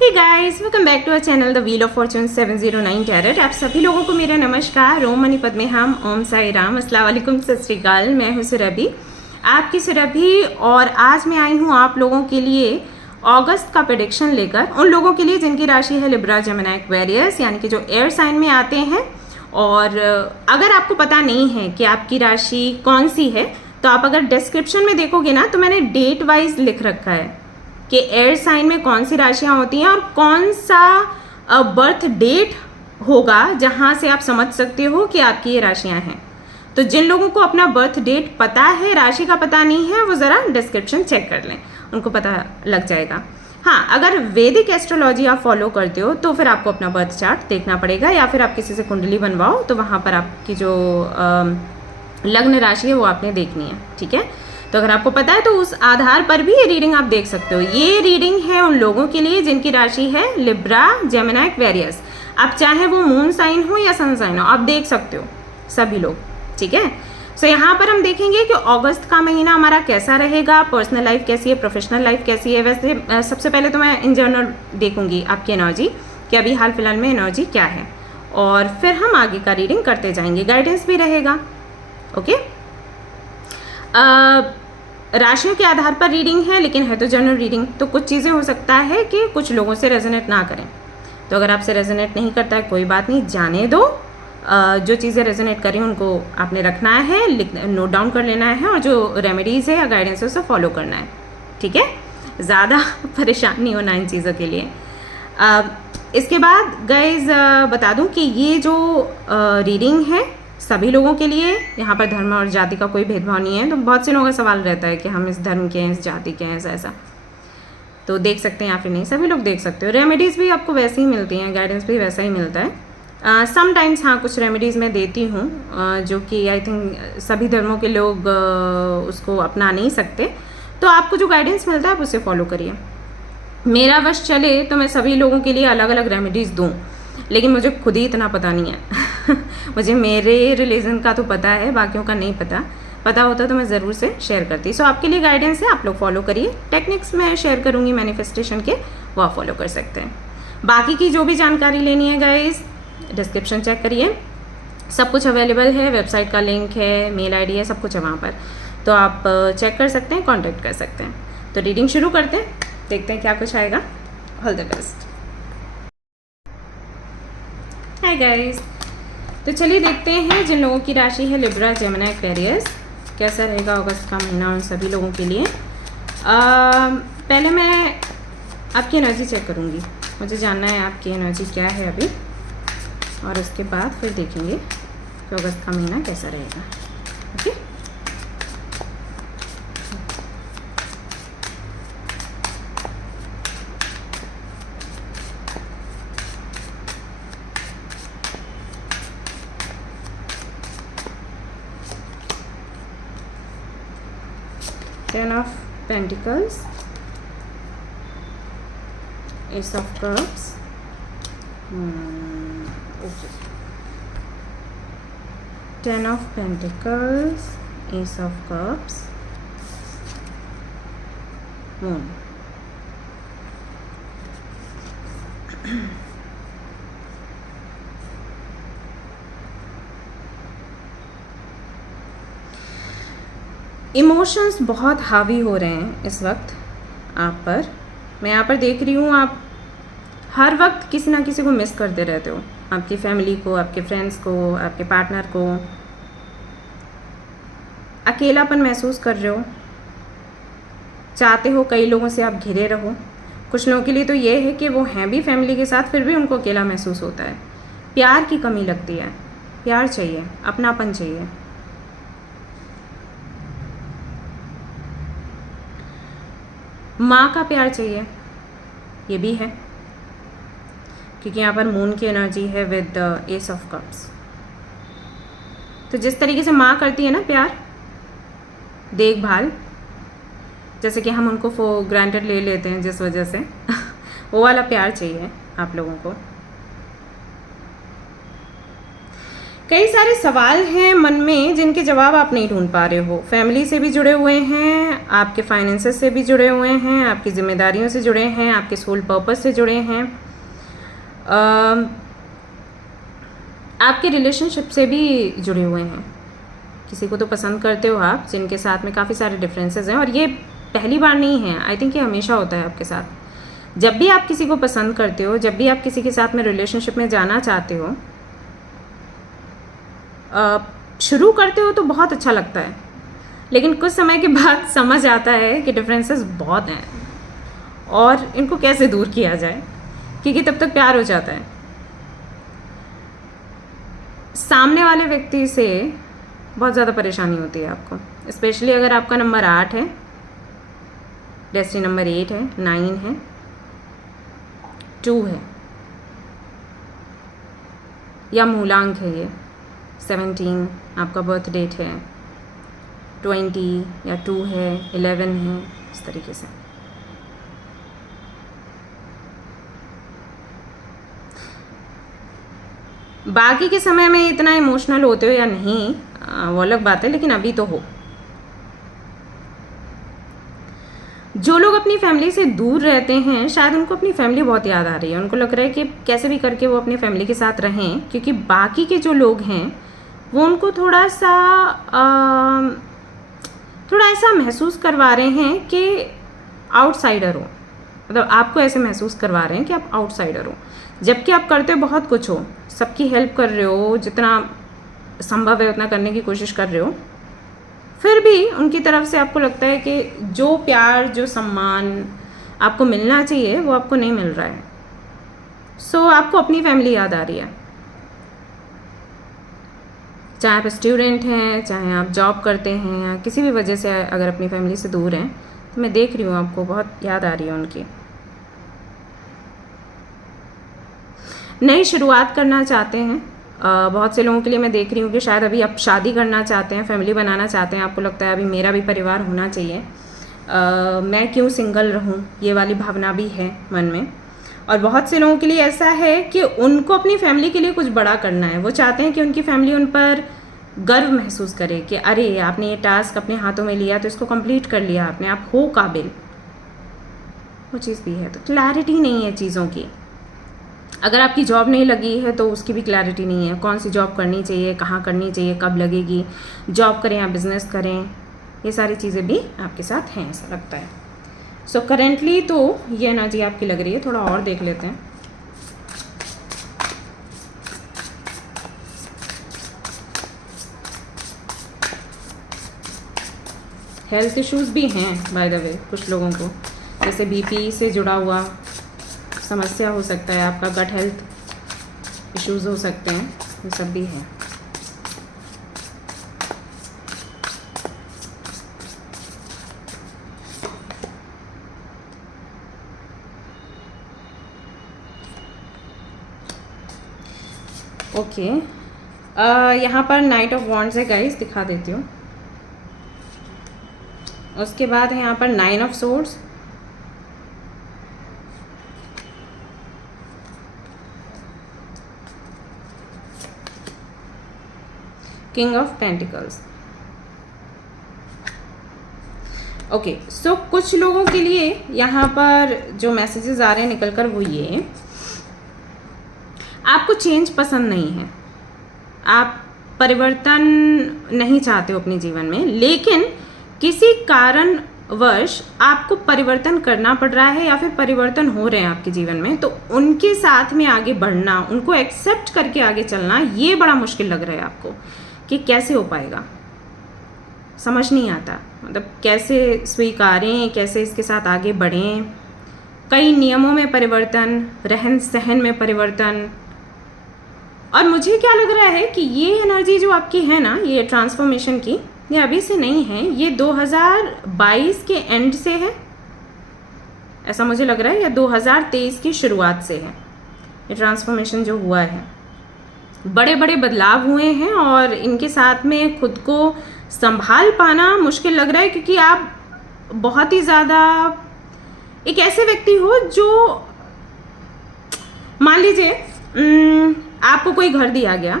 Hey guys, welcome back to our channel the wheel of fortune 709 tarot. आप सभी लोगों को मेरा नमस्कार। ओम मनी पद्मे हम, ओम साई राम, अस्सलाम वालेकुम, सत श्री अकाल। मैं हूँ सुरभि, आपकी सुरभि, और आज मैं आई हूँ आप लोगों के लिए अगस्त का प्रेडिक्शन लेकर, उन लोगों के लिए जिनकी राशि है लिब्रा, जेमिनी, एक्वेरियस, यानी कि जो एयर साइन में आते हैं। और अगर आपको पता नहीं है कि आपकी राशि कौन सी है, तो आप अगर डिस्क्रिप्शन में देखोगे ना, तो मैंने डेट वाइज लिख रखा है कि एयर साइन में कौन सी राशियां होती हैं और कौन सा बर्थ डेट होगा जहां से आप समझ सकते हो कि आपकी ये राशियां हैं। तो जिन लोगों को अपना बर्थ डेट पता है, राशि का पता नहीं है, वो ज़रा डिस्क्रिप्शन चेक कर लें, उनको पता लग जाएगा। हाँ, अगर वैदिक एस्ट्रोलॉजी आप फॉलो करते हो तो फिर आपको अपना बर्थ चार्ट देखना पड़ेगा, या फिर आप किसी से कुंडली बनवाओ तो वहाँ पर आपकी जो लग्न राशि है वो आपने देखनी है। ठीक है, तो अगर आपको पता है तो उस आधार पर भी ये रीडिंग आप देख सकते हो। ये रीडिंग है उन लोगों के लिए जिनकी राशि है लिब्रा, जेमिनी, एक्वेरियस। आप चाहे वो मून साइन हो या सन साइन हो, आप देख सकते हो सभी लोग। ठीक है, सो यहाँ पर हम देखेंगे कि अगस्त का महीना हमारा कैसा रहेगा, पर्सनल लाइफ कैसी है, प्रोफेशनल लाइफ कैसी है। वैसे सबसे पहले तो मैं इन जनरल देखूंगी आपकी एनर्जी कि अभी हाल फिलहाल में एनर्जी क्या है, और फिर हम आगे का रीडिंग करते जाएंगे, गाइडेंस भी रहेगा। ओके, राशियों के आधार पर रीडिंग है, लेकिन है तो जनरल रीडिंग, तो कुछ चीज़ें हो सकता है कि कुछ लोगों से रेजोनेट ना करें। तो अगर आपसे रेजोनेट नहीं करता है कोई बात नहीं, जाने दो। जो चीज़ें रेजोनेट करें उनको आपने रखना है, नोट डाउन कर लेना है, और जो रेमेडीज़ है या गाइडेंस है उसे फॉलो करना है। ठीक है, ज़्यादा परेशान नहीं होना इन चीज़ों के लिए। इसके बाद गाइज बता दूं कि ये जो रीडिंग है सभी लोगों के लिए, यहाँ पर धर्म और जाति का कोई भेदभाव नहीं है। तो बहुत से लोगों का सवाल रहता है कि हम इस धर्म के हैं, इस जाति के हैं, ऐसा तो देख सकते हैं या फिर नहीं, सभी लोग देख सकते हो। रेमेडीज़ भी आपको वैसे ही मिलती हैं, गाइडेंस भी वैसा ही मिलता है। समटाइम्स हाँ, कुछ रेमेडीज़ मैं देती हूँ जो कि आई थिंक सभी धर्मों के लोग उसको अपना नहीं सकते। तो आपको जो गाइडेंस मिलता है आप उसे फॉलो करिए। मेरा वश चले तो मैं सभी लोगों के लिए अलग अलग रेमेडीज़ दूँ, लेकिन मुझे खुद ही इतना पता नहीं है। मुझे मेरे रिलीजन का तो पता है, बाकियों का नहीं पता होता तो मैं ज़रूर से शेयर करती। सो आपके लिए गाइडेंस है, आप लोग फॉलो करिए। टेक्निक्स मैं शेयर करूँगी मैनिफेस्टेशन के, वो आप फॉलो कर सकते हैं। बाकी की जो भी जानकारी लेनी है गाइस, डिस्क्रिप्शन चेक करिए, सब कुछ अवेलेबल है, वेबसाइट का लिंक है, मेल आईडी है, सब कुछ है वहाँ पर, तो आप चेक कर सकते हैं, कॉन्टैक्ट कर सकते हैं। तो रीडिंग शुरू करते हैं, देखते हैं क्या कुछ आएगा। All the best. Hi guys, तो चलिए देखते हैं जिन लोगों की राशि है लिब्रा, जेमिनी, एक्वेरियस, कैसा रहेगा अगस्त का महीना उन सभी लोगों के लिए। पहले मैं आपकी एनर्जी चेक करूँगी, मुझे जानना है आपकी एनर्जी क्या है अभी, और उसके बाद फिर देखेंगे कि अगस्त का महीना कैसा रहेगा। Okay, Ten of Pentacles, Ace of Cups, okay. Ten of Pentacles, Ace of Cups, Moon. Emotions बहुत हावी हो रहे हैं इस वक्त आप पर। मैं यहाँ पर देख रही हूँ आप हर वक्त किसी ना किसी को मिस करते रहते हो, आपकी फैमिली को, आपके फ्रेंड्स को, आपके पार्टनर को। अकेलापन महसूस कर रहे हो, चाहते हो कई लोगों से आप घिरे रहो। कुछ लोगों के लिए तो ये है कि वो हैं भी फैमिली के साथ, फिर भी उनको अकेला महसूस होता है। प्यार की कमी लगती है, प्यार चाहिए, अपनापन चाहिए। माँ का प्यार चाहिए, ये भी है, क्योंकि यहाँ पर मून की एनर्जी है विद एस ऑफ कप्स। तो जिस तरीके से माँ करती है ना प्यार, देखभाल, जैसे कि हम उनको फॉर ग्रांटेड ले लेते हैं जिस वजह से वो वाला प्यार चाहिए आप लोगों को। कई सारे सवाल हैं मन में जिनके जवाब आप नहीं ढूंढ पा रहे हो। फैमिली से भी जुड़े हुए हैं, आपके फाइनेंसेस से भी जुड़े हुए हैं, आपकी जिम्मेदारियों से जुड़े हैं, आपके सोल पर्पस से जुड़े हैं, आपके रिलेशनशिप से भी जुड़े हुए हैं। किसी को तो पसंद करते हो आप जिनके साथ में काफ़ी सारे डिफरेंसेस हैं, और ये पहली बार नहीं है, आई थिंक ये हमेशा होता है आपके साथ। जब भी आप किसी को पसंद करते हो, जब भी आप किसी के साथ में रिलेशनशिप में जाना चाहते हो, शुरू करते हो तो बहुत अच्छा लगता है, लेकिन कुछ समय के बाद समझ आता है कि डिफरेंसेस बहुत हैं और इनको कैसे दूर किया जाए, क्योंकि तब तक प्यार हो जाता है। सामने वाले व्यक्ति से बहुत ज़्यादा परेशानी होती है आपको, स्पेशली अगर आपका नंबर 8 है, डेस्टिनी नंबर 8 है, 9 है, 2 है, या मूलांक है ये 17, आपका बर्थ डेट है 20 या 2 है, 11 है, इस तरीके से। बाकी के समय में इतना इमोशनल होते हो या नहीं वो अलग बात है, लेकिन अभी तो हो। जो लोग अपनी फैमिली से दूर रहते हैं, शायद उनको अपनी फैमिली बहुत याद आ रही है। उनको लग रहा है कि कैसे भी करके वो अपनी फैमिली के साथ रहें, क्योंकि बाकी के जो लोग हैं वो उनको थोड़ा ऐसा महसूस करवा रहे हैं कि आउटसाइडर हो। मतलब आपको ऐसे महसूस करवा रहे हैं कि आप आउटसाइडर हो, जबकि आप करते बहुत कुछ हो, सबकी हेल्प कर रहे हो, जितना संभव है उतना करने की कोशिश कर रहे हो, फिर भी उनकी तरफ से आपको लगता है कि जो प्यार, जो सम्मान आपको मिलना चाहिए वो आपको नहीं मिल रहा है। सो आपको अपनी फैमिली याद आ रही है। चाहे आप स्टूडेंट हैं, चाहे आप जॉब करते हैं, या किसी भी वजह से अगर अपनी फैमिली से दूर हैं, तो मैं देख रही हूँ आपको बहुत याद आ रही है उनकी। नई शुरुआत करना चाहते हैं। बहुत से लोगों के लिए मैं देख रही हूँ कि शायद अभी आप शादी करना चाहते हैं, फैमिली बनाना चाहते हैं, आपको लगता है अभी मेरा भी परिवार होना चाहिए, मैं क्यों सिंगल रहूँ, ये वाली भावना भी है मन में। और बहुत से लोगों के लिए ऐसा है कि उनको अपनी फैमिली के लिए कुछ बड़ा करना है। वो चाहते हैं कि उनकी फैमिली उन पर गर्व महसूस करे कि अरे आपने ये टास्क अपने हाथों में लिया तो इसको कंप्लीट कर लिया आपने, आप हो काबिल। वो चीज़ भी है। तो क्लैरिटी नहीं है चीज़ों की। अगर आपकी जॉब नहीं लगी है तो उसकी भी क्लैरिटी नहीं है, कौन सी जॉब करनी चाहिए, कहाँ करनी चाहिए, कब लगेगी, जॉब करें या बिजनेस करें, ये सारी चीज़ें भी आपके साथ हैं, ऐसा लगता है। सो करेंटली तो ये एनर्जी आपकी लग रही है। थोड़ा और देख लेते हैं। हेल्थ इश्यूज़ भी हैं बाय द वे कुछ लोगों को, जैसे बीपी से जुड़ा हुआ समस्या हो सकता है, आपका गट हेल्थ इश्यूज़ हो सकते हैं, ये सब भी है। ओके यहाँ पर नाइट ऑफ वॉन्ड्स है गाइस, दिखा देती हूँ। उसके बाद है यहाँ पर 9 of swords, king of pentacles. Okay so कुछ लोगों के लिए यहाँ पर जो मैसेजेस आ रहे हैं निकल कर वो ये, आपको चेंज पसंद नहीं है, आप परिवर्तन नहीं चाहते हो अपने जीवन में, लेकिन किसी कारणवश आपको परिवर्तन करना पड़ रहा है या फिर परिवर्तन हो रहे हैं आपके जीवन में, तो उनके साथ में आगे बढ़ना, उनको एक्सेप्ट करके आगे चलना, ये बड़ा मुश्किल लग रहा है आपको कि कैसे हो पाएगा, समझ नहीं आता। मतलब कैसे स्वीकारें, कैसे इसके साथ आगे बढ़ें। कई नियमों में परिवर्तन, रहन सहन में परिवर्तन। और मुझे क्या लग रहा है कि ये एनर्जी जो आपकी है ना, ये ट्रांसफॉर्मेशन की, ये अभी से नहीं है, ये 2022 के एंड से है, ऐसा मुझे लग रहा है, या 2023 की शुरुआत से है। ये ट्रांसफॉर्मेशन जो हुआ है, बड़े बड़े बदलाव हुए हैं और इनके साथ में खुद को संभाल पाना मुश्किल लग रहा है, क्योंकि आप बहुत ही ज़्यादा एक ऐसे व्यक्ति हो जो, मान लीजिए आपको कोई घर दिया गया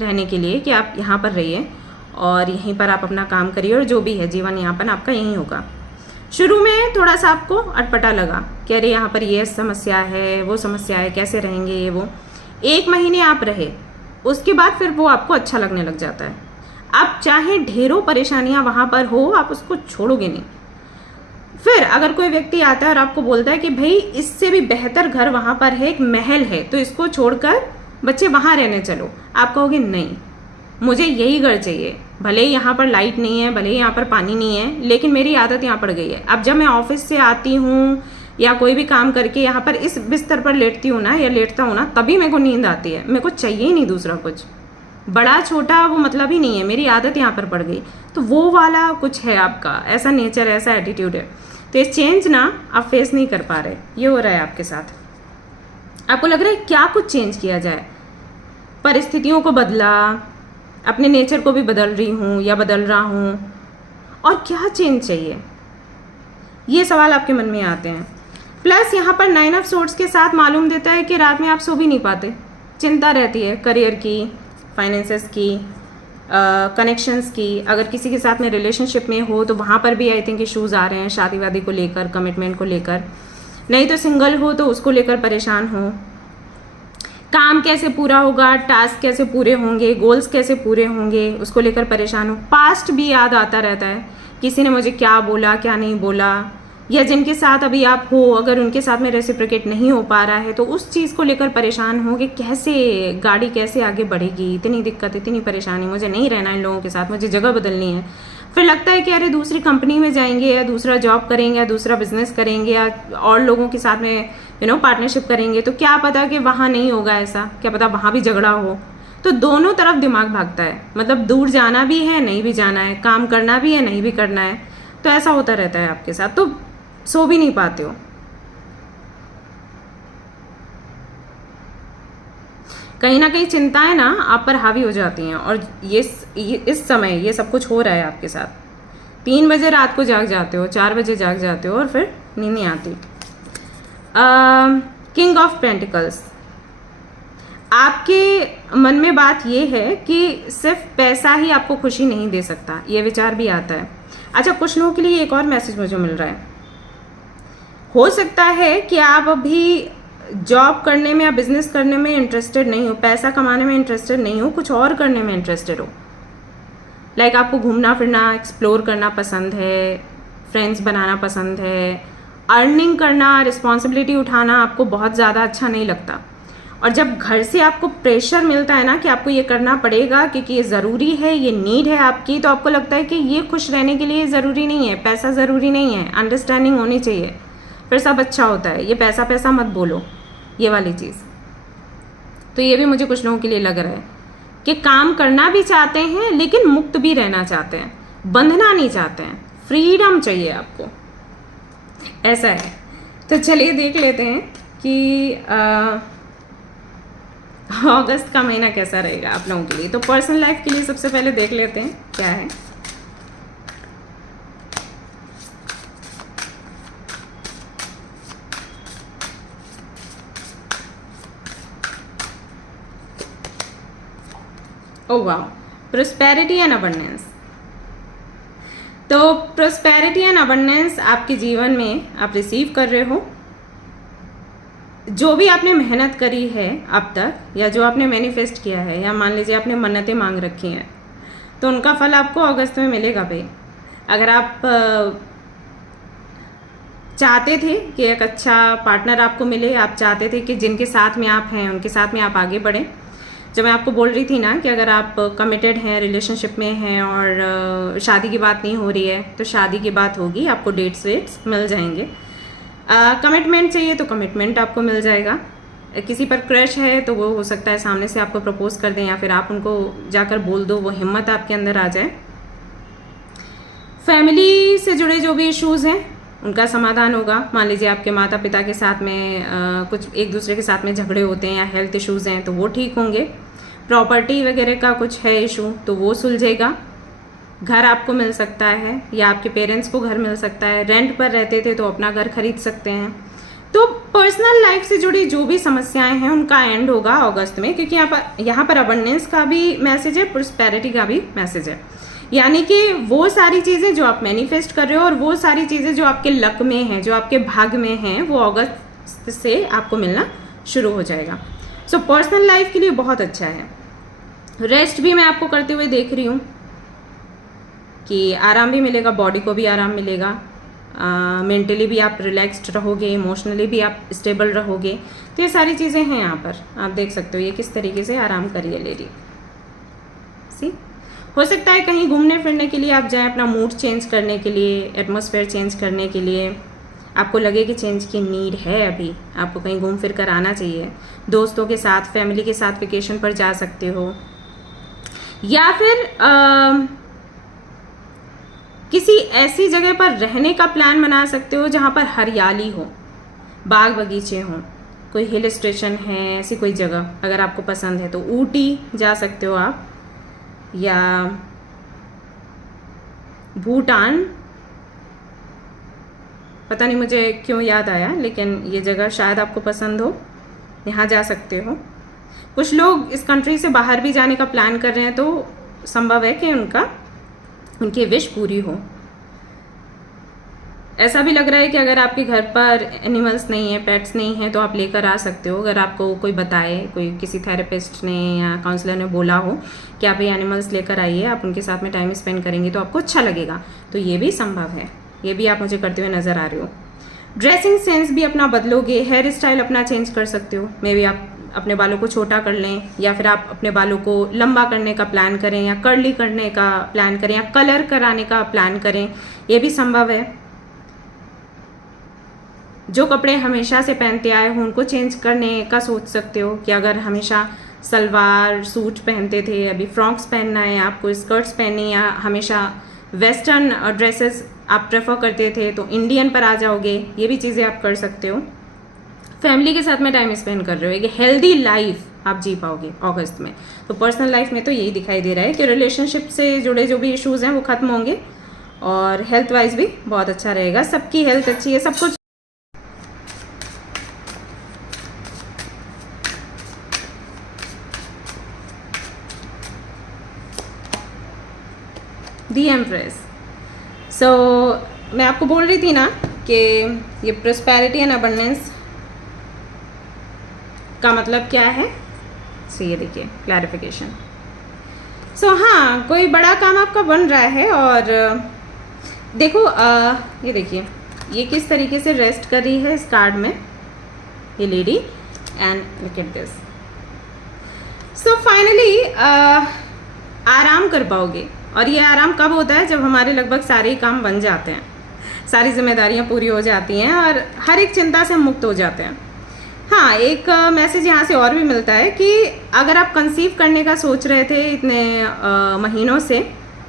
रहने के लिए कि आप यहाँ पर रहिए और यहीं पर आप अपना काम करिए और जो भी है जीवन यापन आपका यहीं होगा। शुरू में थोड़ा सा आपको अटपटा लगा कि अरे यहाँ पर ये समस्या है, वो समस्या है, कैसे रहेंगे ये वो। 1 महीने आप रहे, उसके बाद फिर वो आपको अच्छा लगने लग जाता है। आप चाहे ढेरों परेशानियां वहाँ पर हो, आप उसको छोड़ोगे नहीं। फिर अगर कोई व्यक्ति आता है और आपको बोलता है कि भाई इससे भी बेहतर घर वहाँ पर है, एक महल है, तो इसको छोड़कर बच्चे वहाँ रहने चलो, आप कहोगे नहीं, मुझे यही घर चाहिए। भले ही यहाँ पर लाइट नहीं है, भले ही यहाँ पर पानी नहीं है, लेकिन मेरी आदत यहाँ पड़ गई है। अब जब मैं ऑफिस से आती हूँ या कोई भी काम करके यहाँ पर इस बिस्तर पर लेटती हूँ ना या लेटता हूँ ना, तभी मेरे को नींद आती है। मेरे को चाहिए ही नहीं दूसरा कुछ, बड़ा छोटा वो मतलब ही नहीं है, मेरी आदत यहाँ पर पड़ गई। तो वो वाला कुछ है आपका, ऐसा नेचर, ऐसा एटीट्यूड है। तो ये चेंज ना आप फेस नहीं कर पा रहे, ये हो रहा है आपके साथ। आपको लग रहा है क्या कुछ चेंज किया जाए, परिस्थितियों को बदला, अपने नेचर को भी बदल रही हूँ या बदल रहा हूँ, और क्या चेंज चाहिए, ये सवाल आपके मन में आते हैं। प्लस यहाँ पर 9 ऑफ सोर्ड्स के साथ मालूम देता है कि रात में आप सो भी नहीं पाते, चिंता रहती है करियर की, फाइनेंसेस की, कनेक्शंस की। अगर किसी के साथ में रिलेशनशिप में हो तो वहाँ पर भी आई थिंक इशूज़ आ रहे हैं, शादी वादी को लेकर, कमिटमेंट को लेकर। नहीं तो सिंगल हो तो उसको लेकर परेशान हो, काम कैसे पूरा होगा, टास्क कैसे पूरे होंगे, गोल्स कैसे पूरे होंगे, उसको लेकर परेशान हो। पास्ट भी याद आता रहता है, किसी ने मुझे क्या बोला, क्या नहीं बोला, या जिनके साथ अभी आप हो अगर उनके साथ में रेसिप्रोकेट नहीं हो पा रहा है तो उस चीज़ को लेकर परेशान हो कि कैसे गाड़ी कैसे आगे बढ़ेगी, इतनी दिक्कत, इतनी परेशानी, मुझे नहीं रहना इन लोगों के साथ, मुझे जगह बदलनी है। फिर लगता है कि अरे दूसरी कंपनी में जाएंगे या दूसरा जॉब करेंगे या दूसरा बिजनेस करेंगे या और लोगों के साथ में पार्टनरशिप करेंगे, तो क्या पता कि वहाँ नहीं होगा ऐसा, क्या पता वहाँ भी झगड़ा हो। तो दोनों तरफ दिमाग भागता है, मतलब दूर जाना भी है, नहीं भी जाना है, काम करना भी है, नहीं भी करना है। तो ऐसा होता रहता है आपके साथ, तो सो भी नहीं पाते हो। कहीं ना कहीं चिंताएं ना आप पर हावी हो जाती हैं, और ये इस समय ये सब कुछ हो रहा है आपके साथ। 3 बजे रात को जाग जाते हो, 4 बजे जाग जाते हो और फिर नींद नहीं आती। किंग ऑफ पेंटिकल्स, आपके मन में बात ये है कि सिर्फ पैसा ही आपको खुशी नहीं दे सकता, ये विचार भी आता है। अच्छा, कुछ लोगों के लिए एक और मैसेज मुझे मिल रहा है, हो सकता है कि आप अभी जॉब करने में या बिजनेस करने में इंटरेस्टेड नहीं हो, पैसा कमाने में इंटरेस्टेड नहीं हो, कुछ और करने में इंटरेस्टेड हो। लाइक आपको घूमना फिरना, एक्सप्लोर करना पसंद है, फ्रेंड्स बनाना पसंद है, अर्निंग करना, रिस्पॉन्सिबिलिटी उठाना आपको बहुत ज़्यादा अच्छा नहीं लगता। और जब घर से आपको प्रेशर मिलता है ना कि आपको ये करना पड़ेगा क्योंकि ये ज़रूरी है, ये नीड है आपकी, तो आपको लगता है कि ये खुश रहने के लिए ज़रूरी नहीं है, पैसा ज़रूरी नहीं है, अंडरस्टैंडिंग होनी चाहिए, फिर सब अच्छा होता है। ये पैसा पैसा मत बोलो, ये वाली चीज़। तो ये भी मुझे कुछ लोगों के लिए लग रहा है कि काम करना भी चाहते हैं लेकिन मुक्त भी रहना चाहते हैं, बंधना नहीं चाहते हैं, फ्रीडम चाहिए आपको, ऐसा है। तो चलिए देख लेते हैं कि अगस्त का महीना कैसा रहेगा आप लोगों के लिए। तो पर्सनल लाइफ के लिए सबसे पहले देख लेते हैं क्या है। ओह वाह, प्रोस्पेरिटी एंड अबंडेंस। तो प्रोस्पेरिटी एंड अबंडेंस आपके जीवन में आप रिसीव कर रहे हो। जो भी आपने मेहनत करी है अब तक, या जो आपने मैनिफेस्ट किया है, या मान लीजिए आपने मन्नतें मांग रखी हैं, तो उनका फल आपको अगस्त में मिलेगा भाई। अगर आप चाहते थे कि एक अच्छा पार्टनर आपको मिले, आप चाहते थे कि जिनके साथ में आप हैं उनके साथ में आप आगे बढ़ें। जब मैं आपको बोल रही थी ना कि अगर आप कमिटेड हैं, रिलेशनशिप में हैं और शादी की बात नहीं हो रही है, तो शादी की बात होगी, आपको डेट्स वेट्स मिल जाएंगे। कमिटमेंट चाहिए तो कमिटमेंट आपको मिल जाएगा। किसी पर क्रश है तो वो हो सकता है सामने से आपको प्रपोज कर दें, या फिर आप उनको जाकर बोल दो, वो हिम्मत आपके अंदर आ जाए। फैमिली से जुड़े जो भी इश्यूज़ हैं उनका समाधान होगा। मान लीजिए आपके माता पिता के साथ में कुछ एक दूसरे के साथ में झगड़े होते हैं, या हेल्थ इश्यूज़ हैं, तो वो ठीक होंगे। प्रॉपर्टी वगैरह का कुछ है इशू तो वो सुलझेगा। घर आपको मिल सकता है, या आपके पेरेंट्स को घर मिल सकता है। रेंट पर रहते थे तो अपना घर खरीद सकते हैं। तो पर्सनल लाइफ से जुड़ी जो भी समस्याएं हैं उनका एंड होगा अगस्त में, क्योंकि यहाँ पर अबंडेंस का भी मैसेज है, प्रोस्पेरिटी का भी मैसेज है। यानी कि वो सारी चीज़ें जो आप मैनिफेस्ट कर रहे हो और वो सारी चीज़ें जो आपके लक में हैं, जो आपके भाग में हैं, वो अगस्त से आपको मिलना शुरू हो जाएगा। सो पर्सनल लाइफ के लिए बहुत अच्छा है। रेस्ट भी मैं आपको करते हुए देख रही हूँ कि आराम भी मिलेगा, बॉडी को भी आराम मिलेगा, मेंटली भी आप रिलैक्स्ड रहोगे, इमोशनली भी आप स्टेबल रहोगे। तो ये सारी चीज़ें हैं यहाँ पर, आप देख सकते हो ये किस तरीके से आराम करिए लेडी। सी हो सकता है कहीं घूमने फिरने के लिए आप जाएं, अपना मूड चेंज करने के लिए, एटमॉस्फेयर चेंज करने के लिए। आपको लगे कि चेंज की नीड है, अभी आपको कहीं घूम फिर कर आना चाहिए। दोस्तों के साथ, फैमिली के साथ वेकेशन पर जा सकते हो, या फिर किसी ऐसी जगह पर रहने का प्लान बना सकते हो जहाँ पर हरियाली हो, बाग बगीचे हों, कोई हिल स्टेशन है, ऐसी कोई जगह अगर आपको पसंद है तो ऊटी जा सकते हो आप, या भूटान। पता नहीं मुझे क्यों याद आया, लेकिन ये जगह शायद आपको पसंद हो, यहाँ जा सकते हो। कुछ लोग इस कंट्री से बाहर भी जाने का प्लान कर रहे हैं, तो संभव है कि उनकी विश पूरी हो। ऐसा भी लग रहा है कि अगर आपके घर पर एनिमल्स नहीं है, पेट्स नहीं है, तो आप लेकर आ सकते हो। अगर आपको कोई बताए, कोई किसी थेरेपिस्ट ने या काउंसलर ने बोला हो कि आप ये एनिमल्स लेकर आइए, आप उनके साथ में टाइम स्पेंड करेंगे तो आपको अच्छा लगेगा, तो ये भी संभव है। ये भी आप मुझे करते हुए नज़र आ रहे हो। ड्रेसिंग सेंस भी अपना बदलोगे, हेयर स्टाइल अपना चेंज कर सकते हो। मे बी आप अपने बालों को छोटा कर लें, या फिर आप अपने बालों को लंबा करने का प्लान करें, या कर्ली करने का प्लान करें, या कलर कराने का प्लान करें, ये भी संभव है। जो कपड़े हमेशा से पहनते आए हो उनको चेंज करने का सोच सकते हो, कि अगर हमेशा सलवार सूट पहनते थे, अभी फ्रॉक्स पहनना है आपको, स्कर्ट्स पहननी, या हमेशा वेस्टर्न ड्रेसेस आप प्रेफर करते थे तो इंडियन पर आ जाओगे। ये भी चीज़ें आप कर सकते हो। फैमिली के साथ में टाइम स्पेंड कर रहे हो, एक हेल्दी लाइफ आप जी पाओगे अगस्त में। तो पर्सनल लाइफ में तो यही दिखाई दे रहा है कि रिलेशनशिप से जुड़े जो भी इश्यूज हैं वो खत्म होंगे, और हेल्थ वाइज भी बहुत अच्छा रहेगा। सबकी हेल्थ अच्छी है, सब कुछ। The empress. सो मैं आपको बोल रही थी ना कि ये प्रोस्पेरिटी एंड अबंडेंस का मतलब क्या है। सो ये देखिए क्लैरिफिकेशन। सो हाँ, कोई बड़ा काम आपका बन रहा है, और देखो ये देखिए ये किस तरीके से रेस्ट कर रही है इस कार्ड में ये lady, and look at this. So finally आराम कर पाओगे, और ये आराम कब होता है, जब हमारे लगभग सारे ही काम बन जाते हैं, सारी जिम्मेदारियां पूरी हो जाती हैं, और हर एक चिंता से हम मुक्त हो जाते हैं। हाँ, एक मैसेज यहाँ से और भी मिलता है कि अगर आप कंसीव करने का सोच रहे थे इतने महीनों से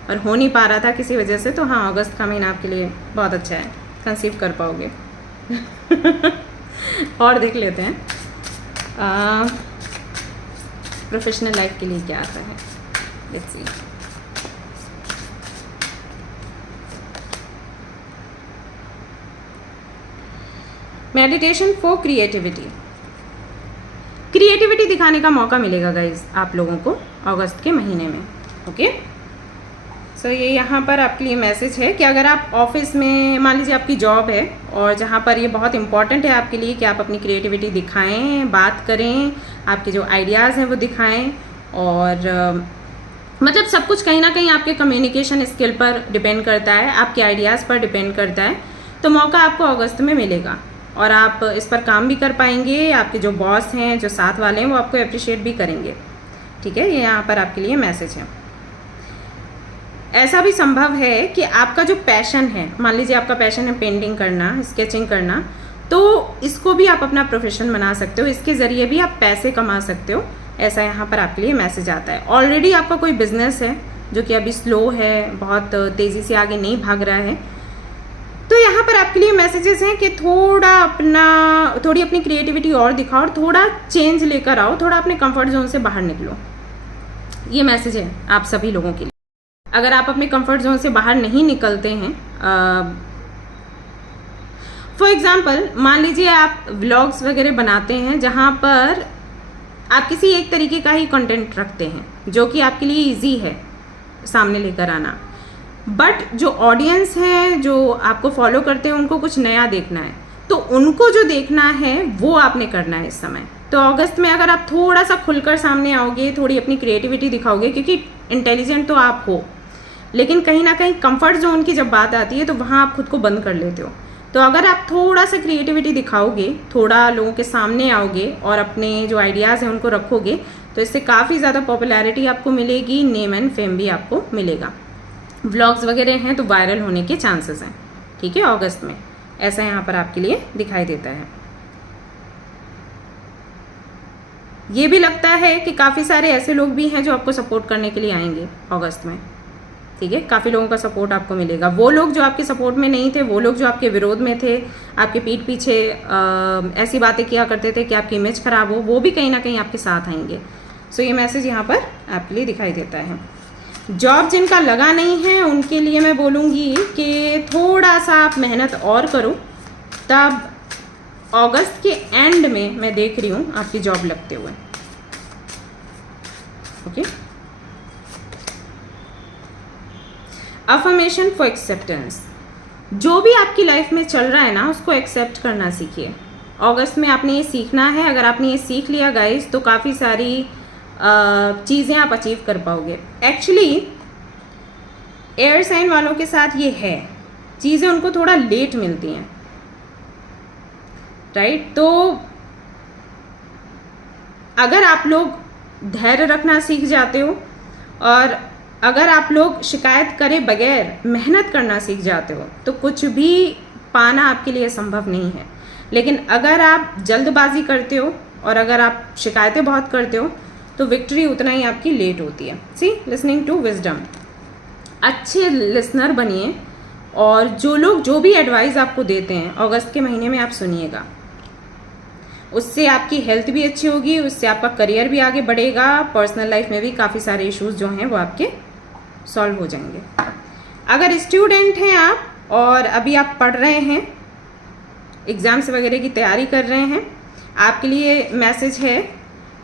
और हो नहीं पा रहा था किसी वजह से, तो हाँ, अगस्त का महीना आपके लिए बहुत अच्छा है, कंसीव कर पाओगे। और देख लेते हैं प्रोफेशनल लाइफ के लिए क्या आता है। Let's see. Meditation for creativity. Creativity दिखाने का मौका मिलेगा गाइज आप लोगों को अगस्त के महीने में। ओके, सो ये यहाँ पर आपके लिए मैसेज है कि अगर आप ऑफिस में, मान लीजिए आपकी जॉब है, और जहाँ पर ये बहुत इंपॉर्टेंट है आपके लिए कि आप अपनी क्रिएटिविटी दिखाएं, बात करें, आपके जो आइडियाज़ हैं वो दिखाएं, और मतलब सब कुछ कहीं ना कहीं आपके कम्युनिकेशन स्किल पर डिपेंड करता है, आपके आइडियाज़ पर डिपेंड करता है। तो मौका आपको अगस्त में मिलेगा, और आप इस पर काम भी कर पाएंगे। आपके जो बॉस हैं, जो साथ वाले हैं, वो आपको अप्रिशिएट भी करेंगे। ठीक है, ये यहाँ पर आपके लिए मैसेज है। ऐसा भी संभव है कि आपका जो पैशन है, मान लीजिए आपका पैशन है पेंटिंग करना, स्केचिंग करना, तो इसको भी आप अपना प्रोफेशन बना सकते हो, इसके ज़रिए भी आप पैसे कमा सकते हो। ऐसा यहाँ पर आपके लिए मैसेज आता है। ऑलरेडी आपका कोई बिजनेस है जो कि अभी स्लो है, बहुत तेज़ी से आगे नहीं भाग रहा है, तो यहाँ पर आपके लिए मैसेजेस हैं कि थोड़ी अपनी क्रिएटिविटी और दिखाओ, और थोड़ा चेंज लेकर आओ, थोड़ा अपने कंफर्ट जोन से बाहर निकलो। ये मैसेज है आप सभी लोगों के लिए। अगर आप अपने कंफर्ट जोन से बाहर नहीं निकलते हैं, फॉर एग्जाम्पल मान लीजिए आप व्लॉग्स वगैरह बनाते हैं जहाँ पर आप किसी एक तरीके का ही कंटेंट रखते हैं जो कि आपके लिए इजी है सामने लेकर आना, बट जो ऑडियंस है, जो आपको फॉलो करते हैं, उनको कुछ नया देखना है, तो उनको जो देखना है वो आपने करना है इस समय। तो अगस्त में अगर आप थोड़ा सा खुलकर सामने आओगे, थोड़ी अपनी क्रिएटिविटी दिखाओगे, क्योंकि इंटेलिजेंट तो आप हो, लेकिन कहीं ना कहीं कंफर्ट जोन की जब बात आती है तो वहाँ आप खुद को बंद कर लेते हो। तो अगर आप थोड़ा सा क्रिएटिविटी दिखाओगे, थोड़ा लोगों के सामने आओगे और अपने जो आइडियाज़ हैं उनको रखोगे, तो इससे काफ़ी ज़्यादा पॉपुलैरिटी आपको मिलेगी, नेम एंड फेम भी आपको मिलेगा। व्लॉग्स वगैरह हैं तो वायरल होने के चांसेस हैं, ठीक है, अगस्त में ऐसा यहाँ पर आपके लिए दिखाई देता है। ये भी लगता है कि काफ़ी सारे ऐसे लोग भी हैं जो आपको सपोर्ट करने के लिए आएंगे अगस्त में, ठीक है, काफ़ी लोगों का सपोर्ट आपको मिलेगा। वो लोग जो आपके सपोर्ट में नहीं थे, वो लोग जो आपके विरोध में थे, आपके पीठ पीछे ऐसी बातें किया करते थे कि आपकी इमेज खराब हो, वो भी कहीं ना कहीं आपके साथ आएंगे। सो ये मैसेज यहाँ पर आपके लिए दिखाई देता है। जॉब जिनका लगा नहीं है उनके लिए मैं बोलूँगी कि थोड़ा सा आप मेहनत और करो, तब अगस्त के एंड में मैं देख रही हूँ आपकी जॉब लगते हुए। Okay, affirmation for acceptance. जो भी आपकी लाइफ में चल रहा है ना, उसको एक्सेप्ट करना सीखिए। अगस्त में आपने ये सीखना है। अगर आपने ये सीख लिया गाइस, तो काफ़ी सारी चीज़ें आप अचीव कर पाओगे। एक्चुअली एयर साइन वालों के साथ ये है, चीज़ें उनको थोड़ा लेट मिलती हैं, राइट। तो अगर आप लोग धैर्य रखना सीख जाते हो और अगर आप लोग शिकायत करे बगैर मेहनत करना सीख जाते हो, तो कुछ भी पाना आपके लिए संभव नहीं है। लेकिन अगर आप जल्दबाजी करते हो और अगर आप शिकायतें बहुत करते हो, तो विक्ट्री उतना ही आपकी लेट होती है। सी, लिसनिंग टू विजडम। अच्छे लिसनर बनिए और जो लोग जो भी एडवाइस आपको देते हैं अगस्त के महीने में आप सुनिएगा। उससे आपकी हेल्थ भी अच्छी होगी, उससे आपका करियर भी आगे बढ़ेगा, पर्सनल लाइफ में भी काफ़ी सारे इश्यूज जो हैं वो आपके सॉल्व हो जाएंगे। अगर स्टूडेंट हैं आप और अभी आप पढ़ रहे हैं, एग्ज़ाम्स वगैरह की तैयारी कर रहे हैं, आपके लिए मैसेज है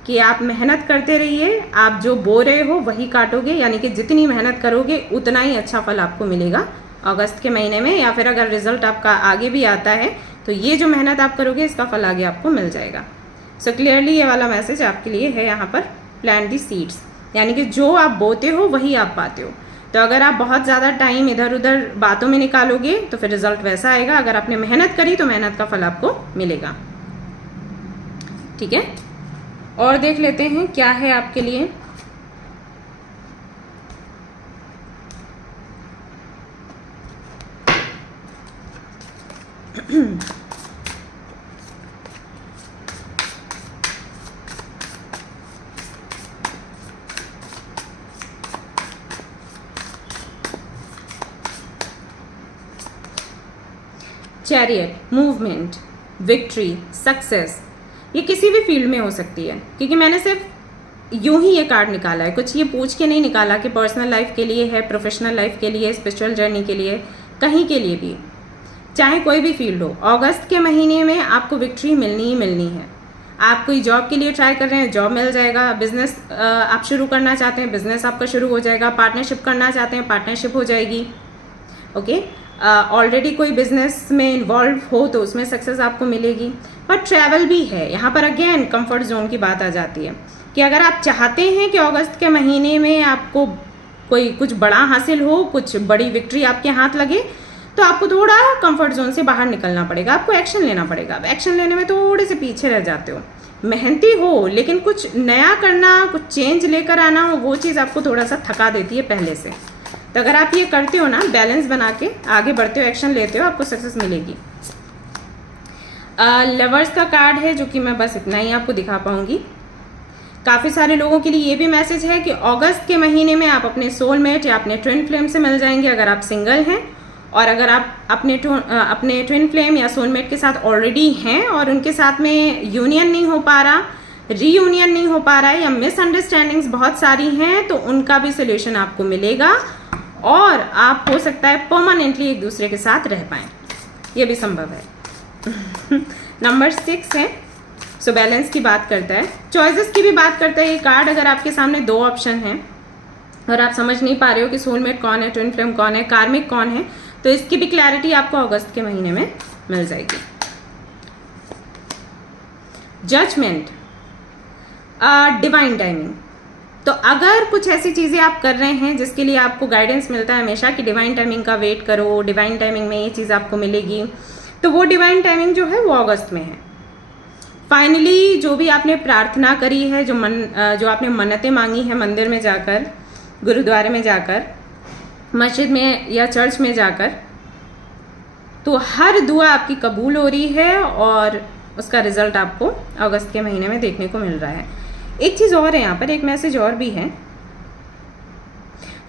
कि आप मेहनत करते रहिए। आप जो बो रहे हो वही काटोगे, यानी कि जितनी मेहनत करोगे उतना ही अच्छा फल आपको मिलेगा अगस्त के महीने में। या फिर अगर रिजल्ट आपका आगे भी आता है तो ये जो मेहनत आप करोगे इसका फल आगे आपको मिल जाएगा। सो क्लियरली ये वाला मैसेज आपके लिए है यहाँ पर। प्लांट दी सीड्स, यानी कि जो आप बोते हो वही आप पाते हो। तो अगर आप बहुत ज़्यादा टाइम इधर उधर बातों में निकालोगे तो फिर रिजल्ट वैसा आएगा। अगर आपने मेहनत करी तो मेहनत का फल आपको मिलेगा, ठीक है। और देख लेते हैं क्या है आपके लिए। चैरियट, मूवमेंट, विक्ट्री, सक्सेस, ये किसी भी फील्ड में हो सकती है, क्योंकि मैंने सिर्फ यूं ही ये कार्ड निकाला है, कुछ ये पूछ के नहीं निकाला कि पर्सनल लाइफ के लिए है, प्रोफेशनल लाइफ के लिए, स्पिरिचुअल जर्नी के लिए, कहीं के लिए भी, चाहे कोई भी फील्ड हो। अगस्त के महीने में आपको विक्ट्री मिलनी ही मिलनी है। आप कोई जॉब के लिए ट्राई कर रहे हैं, जॉब मिल जाएगा। बिजनेस आप शुरू करना चाहते हैं, बिजनेस आपका शुरू हो जाएगा। पार्टनरशिप करना चाहते हैं, पार्टनरशिप हो जाएगी। ओके, ऑलरेडी कोई बिजनेस में इन्वॉल्व हो तो उसमें सक्सेस आपको मिलेगी। पर ट्रैवल भी है यहाँ पर। अगेन कंफर्ट जोन की बात आ जाती है कि अगर आप चाहते हैं कि अगस्त के महीने में आपको कोई कुछ बड़ा हासिल हो, कुछ बड़ी विक्ट्री आपके हाथ लगे, तो आपको थोड़ा कंफर्ट जोन से बाहर निकलना पड़ेगा, आपको एक्शन लेना पड़ेगा। अब एक्शन लेने में थोड़े से पीछे रह जाते हो, मेहनती हो, लेकिन कुछ नया करना, कुछ चेंज लेकर आना हो, वो चीज़ आपको थोड़ा सा थका देती है पहले से। तो अगर आप ये करते हो ना, बैलेंस बना के आगे बढ़ते हो, एक्शन लेते हो, आपको सक्सेस मिलेगी। लवर्स का कार्ड है, जो कि मैं बस इतना ही आपको दिखा पाऊंगी। काफ़ी सारे लोगों के लिए ये भी मैसेज है कि अगस्त के महीने में आप अपने सोलमेट या अपने ट्विन फ्लेम से मिल जाएंगे अगर आप सिंगल हैं, और अगर आप अपने ट्विन फ्लेम या सोलमेट के साथ ऑलरेडी हैं और उनके साथ में यूनियन नहीं हो पा रहा, रीयूनियन नहीं हो पा रहा है, या मिसअंडरस्टैंडिंग्स बहुत सारी हैं, तो उनका भी सोल्यूशन आपको मिलेगा और आप हो सकता है परमानेंटली एक दूसरे के साथ रह पाएँ, ये भी संभव है। नंबर 6 है, सो बैलेंस की बात करता है, चॉइसेस की भी बात करता है ये कार्ड। अगर आपके सामने 2 ऑप्शन हैं और आप समझ नहीं पा रहे हो कि सोलमेट कौन है, ट्विन फ्लेम कौन है, कार्मिक कौन है, तो इसकी भी क्लैरिटी आपको अगस्त के महीने में मिल जाएगी। Judgement, divine timing. तो अगर कुछ ऐसी चीज़ें आप कर रहे हैं जिसके लिए आपको गाइडेंस मिलता है हमेशा कि डिवाइन टाइमिंग का वेट करो, डिवाइन टाइमिंग में ये चीज़ आपको मिलेगी, तो वो डिवाइन टाइमिंग जो है वो अगस्त में है। फाइनली जो भी आपने प्रार्थना करी है, जो आपने मन्नतें मांगी है मंदिर में जाकर, गुरुद्वारे में जाकर, मस्जिद में या चर्च में जाकर, तो हर दुआ आपकी कबूल हो रही है और उसका रिजल्ट आपको अगस्त के महीने में देखने को मिल रहा है। एक चीज़ और है यहाँ पर, एक मैसेज और भी है।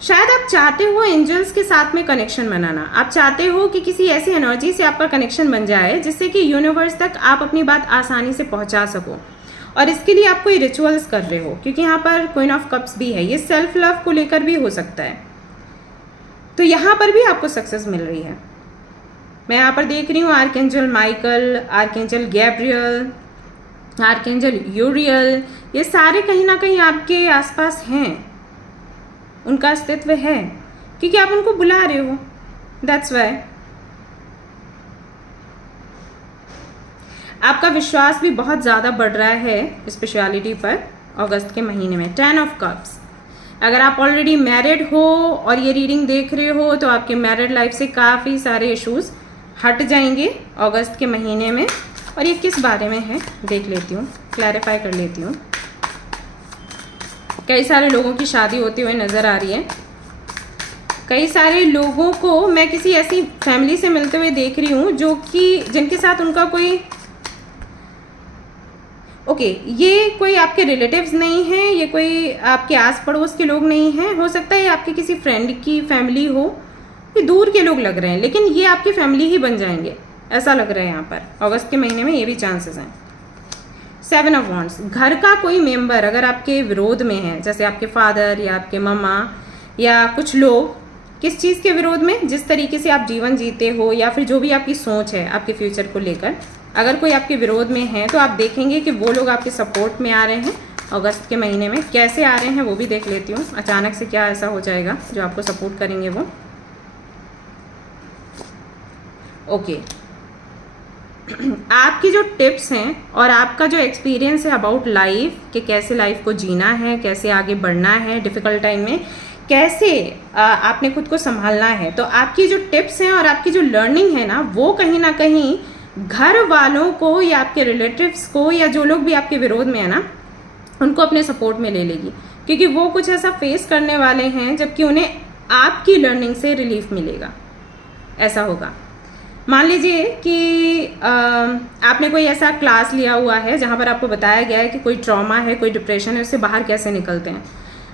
शायद आप चाहते हो एंजल्स के साथ में कनेक्शन बनाना, आप चाहते हो कि किसी ऐसी एनर्जी से आपका कनेक्शन बन जाए जिससे कि यूनिवर्स तक आप अपनी बात आसानी से पहुंचा सको, और इसके लिए आप कोई रिचुअल्स कर रहे हो, क्योंकि यहाँ पर क्वीन ऑफ कप्स भी है, ये सेल्फ लव को लेकर भी हो सकता है। तो यहाँ पर भी आपको सक्सेस मिल रही है। मैं यहाँ पर देख रही हूँ archangel Michael, archangel Gabriel, archangel Uriel, ये सारे कहीं ना कहीं आपके आसपास हैं, उनका अस्तित्व है, क्योंकि आप उनको बुला रहे हो। दैट्स वाई आपका विश्वास भी बहुत ज़्यादा बढ़ रहा है स्पिरिचुअलिटी पर अगस्त के महीने में। 10 ऑफ कप्स, अगर आप ऑलरेडी मैरिड हो और ये रीडिंग देख रहे हो तो आपके मैरिड लाइफ से काफ़ी सारे इश्यूज हट जाएंगे अगस्त के महीने में। और ये किस बारे में है देख लेती हूँ, क्लैरिफाई कर लेती हूँ। कई सारे लोगों की शादी होती हुई नज़र आ रही है, कई सारे लोगों को मैं किसी ऐसी फैमिली से मिलते हुए देख रही हूँ जो कि जिनके साथ उनका कोई ये कोई आपके रिलेटिव्स नहीं हैं, ये कोई आपके आस पड़ोस के लोग नहीं हैं, हो सकता है ये आपके किसी फ्रेंड की फैमिली हो, ये दूर के लोग लग रहे हैं, लेकिन ये आपकी फैमिली ही बन जाएंगे, ऐसा लग रहा है यहाँ पर अगस्त के महीने में, ये भी चांसेस हैं। 7 ऑफ वॉन्ड्स, घर का कोई मेंबर अगर आपके विरोध में है, जैसे आपके फादर या आपके मम्मा या कुछ लोग, किस चीज़ के विरोध में, जिस तरीके से आप जीवन जीते हो या फिर जो भी आपकी सोच है आपके फ्यूचर को लेकर, अगर कोई आपके विरोध में है तो आप देखेंगे कि वो लोग आपके सपोर्ट में आ रहे हैं अगस्त के महीने में। कैसे आ रहे हैं वो भी देख लेती हूँ, अचानक से क्या ऐसा हो जाएगा जो आपको सपोर्ट करेंगे वो। ओके, आपकी जो टिप्स हैं और आपका जो एक्सपीरियंस है अबाउट लाइफ, कि कैसे लाइफ को जीना है, कैसे आगे बढ़ना है डिफ़िकल्ट टाइम में, कैसे आपने खुद को संभालना है, तो आपकी जो टिप्स हैं और आपकी जो लर्निंग है ना, वो कहीं ना कहीं घर वालों को या आपके रिलेटिव्स को या जो लोग भी आपके विरोध में है ना, उनको अपने सपोर्ट में ले लेगी, क्योंकि वो कुछ ऐसा फेस करने वाले हैं जबकि उन्हें आपकी लर्निंग से रिलीफ मिलेगा। ऐसा होगा, मान लीजिए कि आपने कोई ऐसा क्लास लिया हुआ है जहाँ पर आपको बताया गया है कि कोई ट्रॉमा है, कोई डिप्रेशन है, उससे बाहर कैसे निकलते हैं।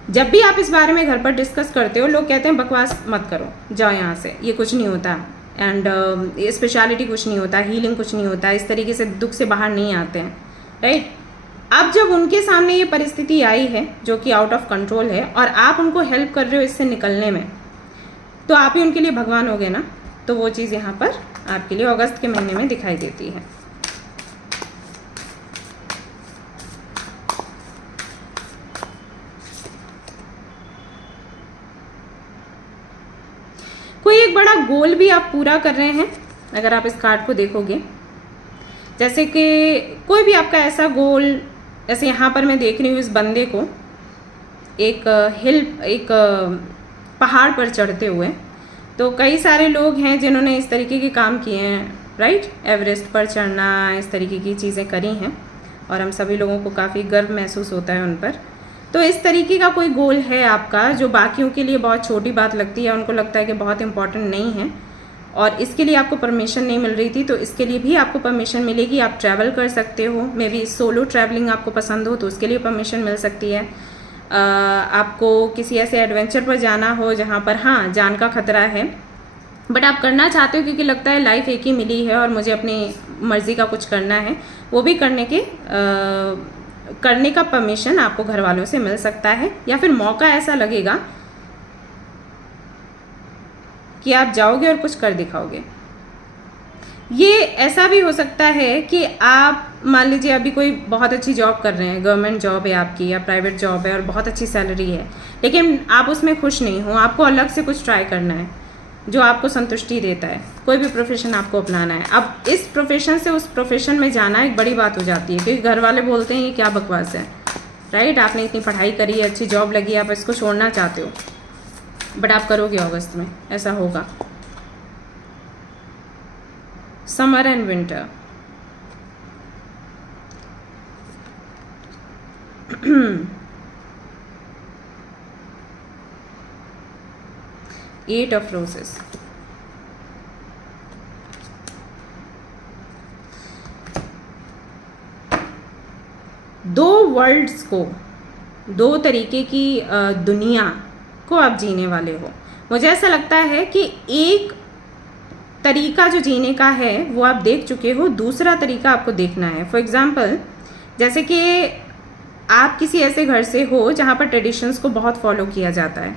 जब भी आप इस बारे में घर पर डिस्कस करते हो, लोग कहते हैं बकवास मत करो, जाओ यहाँ से, ये कुछ नहीं होता, एंड स्पेशलिटी कुछ नहीं होता, हीलिंग कुछ नहीं होता, इस तरीके से दुख से बाहर नहीं आते हैं, राइट। अब जब उनके सामने ये परिस्थिति आई है जो कि आउट ऑफ कंट्रोल है और आप उनको हेल्प कर रहे हो इससे निकलने में, तो आप ही उनके लिए भगवान हो गए ना। तो वो चीज़ यहाँ पर आपके लिए अगस्त के महीने में दिखाई देती है। कोई एक बड़ा गोल भी आप पूरा कर रहे हैं अगर आप इस कार्ड को देखोगे, जैसे कि कोई भी आपका ऐसा गोल, जैसे यहाँ पर मैं देख रही हूँ इस बंदे को एक पहाड़ पर चढ़ते हुए, तो कई सारे लोग हैं जिन्होंने इस तरीके के काम किए हैं, राइट। एवरेस्ट पर चढ़ना, इस तरीके की चीज़ें करी हैं और हम सभी लोगों को काफ़ी गर्व महसूस होता है उन पर। तो इस तरीके का कोई गोल है आपका जो बाकियों के लिए बहुत छोटी बात लगती है, उनको लगता है कि बहुत इंपॉर्टेंट नहीं है, और इसके लिए आपको परमिशन नहीं मिल रही थी, तो इसके लिए भी आपको परमिशन मिलेगी। आप ट्रैवल कर सकते हो, मे बी सोलो ट्रैवलिंग आपको पसंद हो तो उसके लिए परमिशन मिल सकती है। आपको किसी ऐसे एडवेंचर पर जाना हो जहाँ पर हाँ जान का खतरा है, बट आप करना चाहते हो क्योंकि लगता है लाइफ एक ही मिली है और मुझे अपनी मर्जी का कुछ करना है, वो भी करने का परमिशन आपको घर वालों से मिल सकता है, या फिर मौका ऐसा लगेगा कि आप जाओगे और कुछ कर दिखाओगे। ये ऐसा भी हो सकता है कि आप मान लीजिए अभी कोई बहुत अच्छी जॉब कर रहे हैं, गवर्नमेंट जॉब है आपकी या प्राइवेट जॉब है और बहुत अच्छी सैलरी है, लेकिन आप उसमें खुश नहीं हो, आपको अलग से कुछ ट्राई करना है जो आपको संतुष्टि देता है। कोई भी प्रोफेशन आपको अपनाना है। अब इस प्रोफेशन से उस प्रोफेशन में जाना एक बड़ी बात हो जाती है, क्योंकि घर वाले बोलते हैं ये क्या बकवास है, राइट? आपने इतनी पढ़ाई करी है, अच्छी जॉब लगी, आप इसको छोड़ना चाहते हो, बट आप करोगे अगस्त में, ऐसा होगा। Summer and winter, eight of roses, दो वर्ल्ड्स को, दो तरीके की दुनिया को आप जीने वाले हो। मुझे ऐसा लगता है कि एक तरीका जो जीने का है वो आप देख चुके हो, दूसरा तरीका आपको देखना है। फॉर एग्जाम्पल, जैसे कि आप किसी ऐसे घर से हो जहाँ पर ट्रेडिशंस को बहुत फॉलो किया जाता है,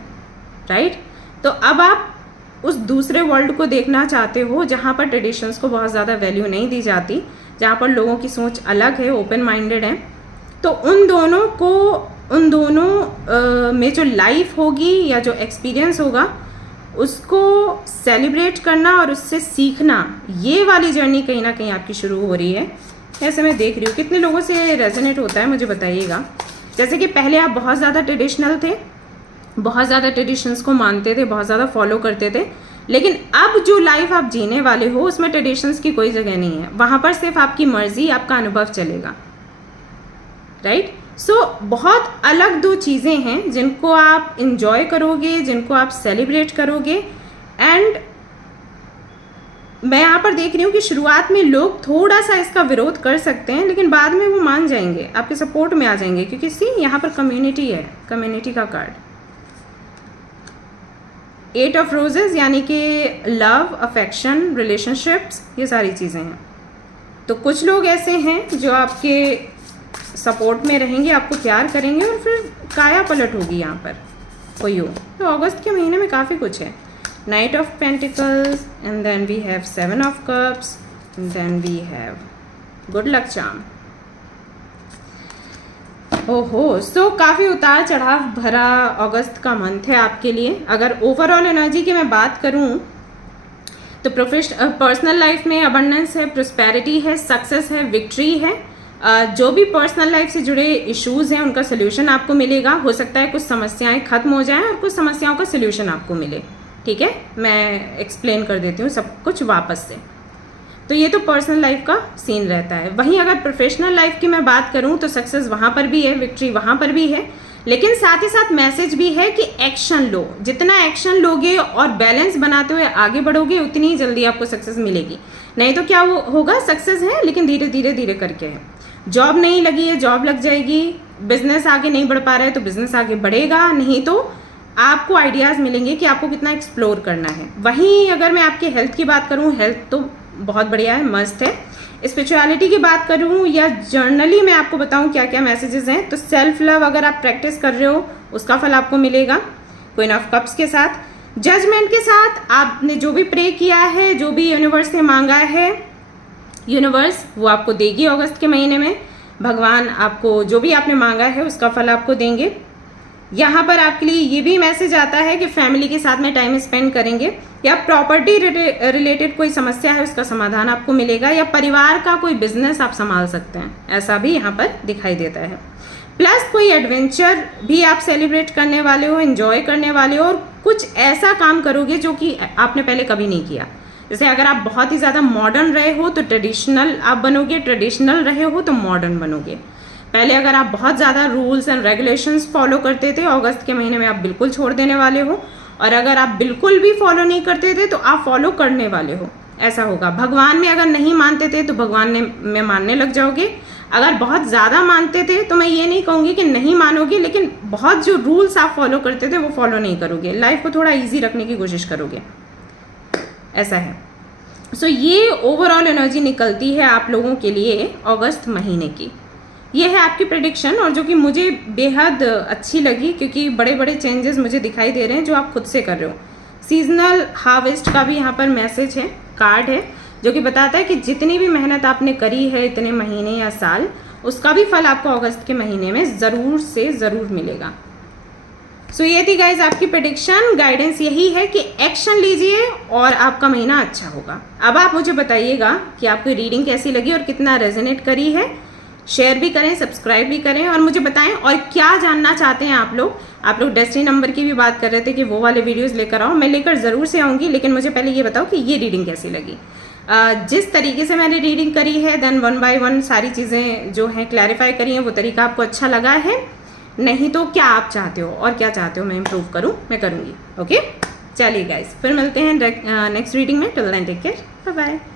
राइट? तो अब आप उस दूसरे वर्ल्ड को देखना चाहते हो जहाँ पर ट्रेडिशंस को बहुत ज़्यादा वैल्यू नहीं दी जाती, जहाँ पर लोगों की सोच अलग है, ओपन माइंडेड है। तो उन दोनों में जो लाइफ होगी या जो एक्सपीरियंस होगा उसको सेलिब्रेट करना और उससे सीखना, ये वाली जर्नी कहीं ना कहीं आपकी शुरू हो रही है। ऐसे मैं देख रही हूँ कितने लोगों से रेजोनेट होता है, मुझे बताइएगा। जैसे कि पहले आप बहुत ज़्यादा ट्रेडिशनल थे, बहुत ज़्यादा ट्रेडिशंस को मानते थे, बहुत ज़्यादा फॉलो करते थे, लेकिन अब जो लाइफ आप जीने वाले हो उसमें ट्रेडिशंस की कोई जगह नहीं है। वहाँ पर सिर्फ आपकी मर्जी, आपका अनुभव चलेगा, राइट? सो बहुत अलग दो चीज़ें हैं जिनको आप इंजॉय करोगे, जिनको आप सेलिब्रेट करोगे। एंड मैं यहाँ पर देख रही हूँ कि शुरुआत में लोग थोड़ा सा इसका विरोध कर सकते हैं, लेकिन बाद में वो मान जाएंगे, आपके सपोर्ट में आ जाएंगे, क्योंकि सी यहाँ पर कम्युनिटी है, कम्युनिटी का कार्ड, एट ऑफ रोजेस, यानी कि लव, अफेक्शन, रिलेशनशिप्स, ये सारी चीज़ें हैं। तो कुछ लोग ऐसे हैं जो आपके सपोर्ट में रहेंगे, आपको प्यार करेंगे और फिर काया पलट होगी यहाँ पर कोई हो। तो अगस्त के महीने में काफ़ी कुछ है। Knight of pentacles and then we have seven of cups and then we have good luck charm. ओहो, सो काफ़ी उतार चढ़ाव भरा अगस्त का मंथ है आपके लिए। अगर ओवरऑल एनर्जी की मैं बात करूँ तो पर्सनल लाइफ में अबंडेंस है, प्रोस्पेरिटी है, सक्सेस है, विक्ट्री है। जो भी पर्सनल लाइफ से जुड़े इश्यूज हैं उनका सोल्यूशन आपको मिलेगा। हो सकता है कुछ समस्याएं खत्म हो जाएं और कुछ समस्याओं का सोल्यूशन आपको मिले, ठीक है? मैं एक्सप्लेन कर देती हूँ सब कुछ वापस से। तो ये तो पर्सनल लाइफ का सीन रहता है। वहीं अगर प्रोफेशनल लाइफ की मैं बात करूँ तो सक्सेस वहाँ पर भी है, विक्ट्री वहाँ पर भी है, लेकिन साथ ही साथ मैसेज भी है कि एक्शन लो। जितना एक्शन लोगे और बैलेंस बनाते हुए आगे बढ़ोगे उतनी ही जल्दी आपको सक्सेस मिलेगी। नहीं तो क्या होगा, सक्सेस है लेकिन धीरे धीरे करके है। जॉब नहीं लगी है, जॉब लग जाएगी। बिजनेस आगे नहीं बढ़ पा रहा है तो बिजनेस आगे बढ़ेगा, नहीं तो आपको आइडियाज़ मिलेंगे कि आपको कितना एक्सप्लोर करना है। वहीं अगर मैं आपके हेल्थ की बात करूँ, हेल्थ तो बहुत बढ़िया है, मस्त है। स्पिरिचुअलिटी की बात करूँ या जर्नली मैं आपको बताऊँ क्या क्या मैसेजेस हैं, तो सेल्फ लव अगर आप प्रैक्टिस कर रहे हो उसका फल आपको मिलेगा क्वीन ऑफ कप्स के साथ। जजमेंट के साथ आपने जो भी प्रे किया है, जो भी यूनिवर्स से मांगा है, यूनिवर्स वो आपको देगी अगस्त के महीने में। भगवान आपको जो भी आपने मांगा है उसका फल आपको देंगे। यहाँ पर आपके लिए ये भी मैसेज आता है कि फैमिली के साथ में टाइम स्पेंड करेंगे, या प्रॉपर्टी रिलेटेड कोई समस्या है उसका समाधान आपको मिलेगा, या परिवार का कोई बिजनेस आप संभाल सकते हैं, ऐसा भी यहाँ पर दिखाई देता है। प्लस कोई एडवेंचर भी आप सेलिब्रेट करने वाले हो, एंजॉय करने वाले हो, और कुछ ऐसा काम करोगे जो कि आपने पहले कभी नहीं किया। जैसे अगर आप बहुत ही ज़्यादा मॉडर्न रहे हो तो ट्रेडिशनल आप बनोगे, ट्रेडिशनल रहे हो तो मॉडर्न बनोगे। पहले अगर आप बहुत ज़्यादा रूल्स एंड रेगुलेशंस फॉलो करते थे, अगस्त के महीने में आप बिल्कुल छोड़ देने वाले हो। और अगर आप बिल्कुल भी फॉलो नहीं करते थे तो आप फॉलो करने वाले हो, ऐसा होगा। भगवान में अगर नहीं मानते थे तो भगवान में मानने लग जाओगे। अगर बहुत ज़्यादा मानते थे तो मैं ये नहीं कहूँगी कि नहीं मानोगे, लेकिन बहुत जो रूल्स आप फॉलो करते थे वो फॉलो नहीं करोगे। लाइफ को थोड़ा ईजी रखने की कोशिश करोगे, ऐसा है। सो ये ओवरऑल एनर्जी निकलती है आप लोगों के लिए अगस्त महीने की। ये है आपकी प्रेडिक्शन, और जो कि मुझे बेहद अच्छी लगी क्योंकि बड़े बड़े चेंजेस मुझे दिखाई दे रहे हैं जो आप खुद से कर रहे हो। सीजनल हार्वेस्ट का भी यहाँ पर मैसेज है, कार्ड है। जो कि बताता है कि जितनी भी मेहनत आपने करी है इतने महीने या साल, उसका भी फल आपको अगस्त के महीने में ज़रूर से ज़रूर मिलेगा। सो ये थी गाइज आपकी प्रेडिक्शन। गाइडेंस यही है कि एक्शन लीजिए और आपका महीना अच्छा होगा। अब आप मुझे बताइएगा कि आपको रीडिंग कैसी लगी और कितना रेजोनेट करी है। शेयर भी करें, सब्सक्राइब भी करें और मुझे बताएं और क्या जानना चाहते हैं आप लोग। आप लोग डेस्टिनी नंबर की भी बात कर रहे थे कि वो वाले वीडियोस लेकर आओ, मैं लेकर ज़रूर से आऊँगी, लेकिन मुझे पहले ये बताओ कि ये रीडिंग कैसी लगी। जिस तरीके से मैंने रीडिंग करी है, देन 1 बाय 1 सारी चीज़ें जो हैं क्लैरिफाई करी हैं, वो तरीका आपको अच्छा लगा है? नहीं तो क्या आप चाहते हो और क्या चाहते हो मैं इम्प्रूव करूँ, मैं करूँगी। ओके, चलिए गाइस, फिर मिलते हैं नेक्स्ट रीडिंग में। Till then take care, bye bye.